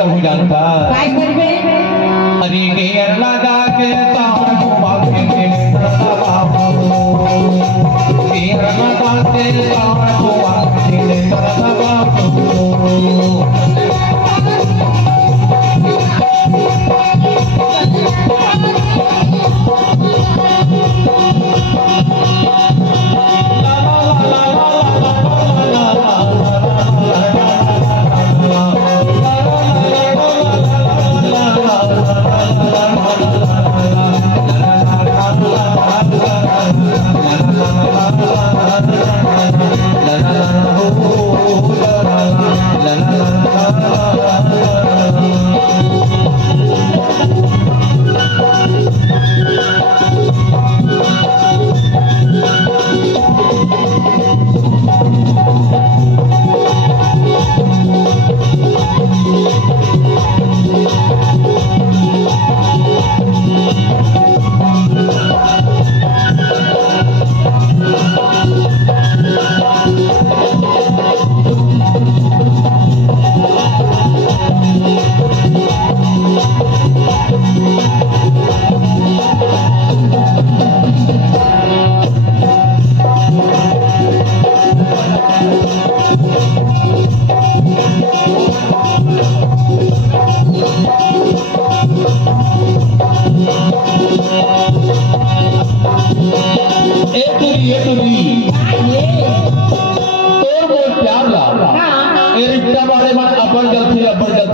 कहूँ जानता काय करबे अरे गेर लगा के तार घुमा के गेर लगा के तार घुमा के गेर लगा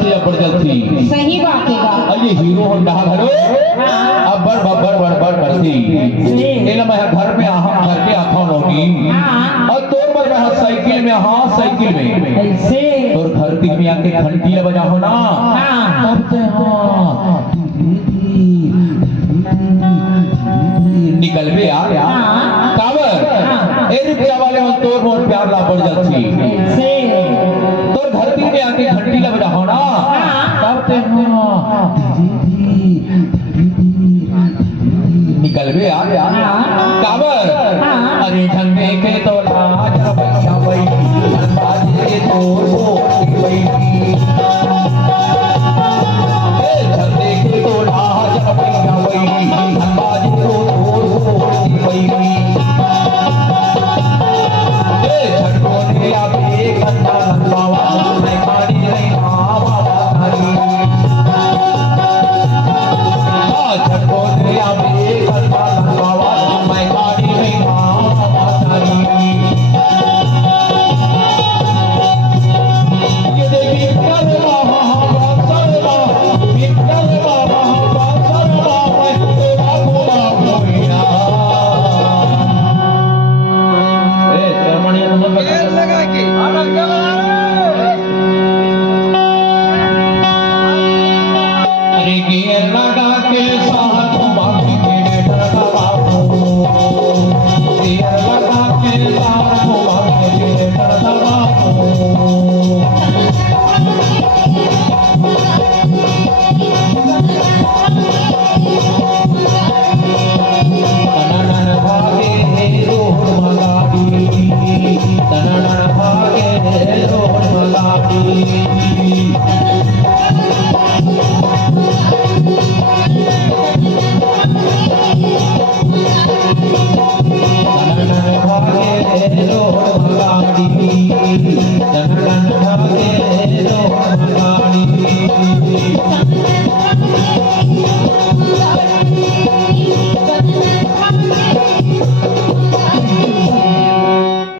सही बात है ये हीरो होंडा घरो अब बड़ करती एला मैं घर में घर पे आता होगी और तोर पर मैं साइकिल में साइकिल में ऐसे तोर घर की में आके घंटी बजा हो ना तब से निकल बे यार काबर ए रिक्शा वाले में तोर बहुत प्यार ला पड़ जाती ऐसे तोर घर की में आके घंटी बजा हो ना तब से निकल बे यार काबर अरे झंडे के तो लाज भैया वही अंदाजे तो वही झंडे के तो लाज भैया वही अंदाजे तो वही झंडों ने आगे कंधा लंबावा मैं खाड़ी नहीं बाबा हरी झंडों ने आगे कंधा लंबावा मैं खाड़ी नहीं बाबा हरी ये देखिए करवा सरवा विकलवा सरवा मैं तेरा बोला भैया ए चरमणिया नंबर लगा के अरे गेर लगा के साथ बाकी के डरना बाबू गेर लगा के साथ बाकी के डरना बाबू तनन भागे रोड मलाडी तनन भागे रोड मलाडी Jangan